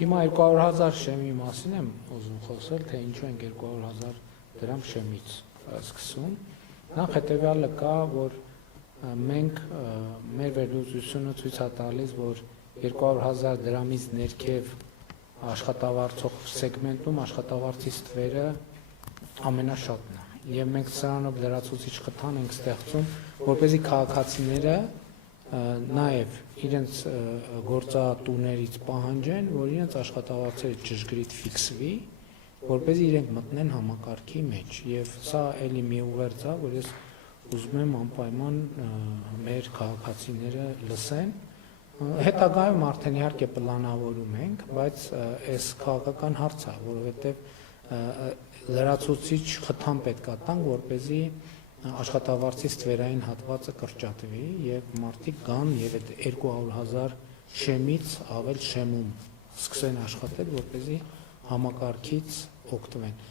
Հիմա 200,000 շեմի մասին եմ ուզում խոսել, թե ինչու ենք 200,000 դրամ շեմից սկսում։ Նախ հետևյալը կա, որ մենք մեր վերլուծությունը ցույց է տալիս, որ 200,000 դրամից ներքև աշխատավարձող սեգմենտում աշխատավարձի ստվերը ամենաշատն է։ Եվ մենք սրանով լրացուցիչ խթան ենք ստեղծում, որպեսզի քաղաքացիները նաև իրենց գործատուներից պահանջեն, որ իրենց աշխատավարձերը ճշգրիտ ֆիքսվի, որպեսզի իրենք մտնեն համակարգի մեջ։ Եվ սա էլի մի ուղերձ է, որ ես ուզում եմ անպայման մեր քաղաքացիները լսեն։ Հետագայում արդեն իհարկե պլանավորում ենք, բայց այս քաղաքական հարց է, որովհետև լրացուցիչ խթան պետք է տանք, որպեսզի աշխատավարձի ստվերային հատվածը կրճատվի եւ մարդիկ գան եւ այդ 200,000 շեմից ավել շեմում սկսեն աշխատել, որպեսզի համակարգից օգտվեն։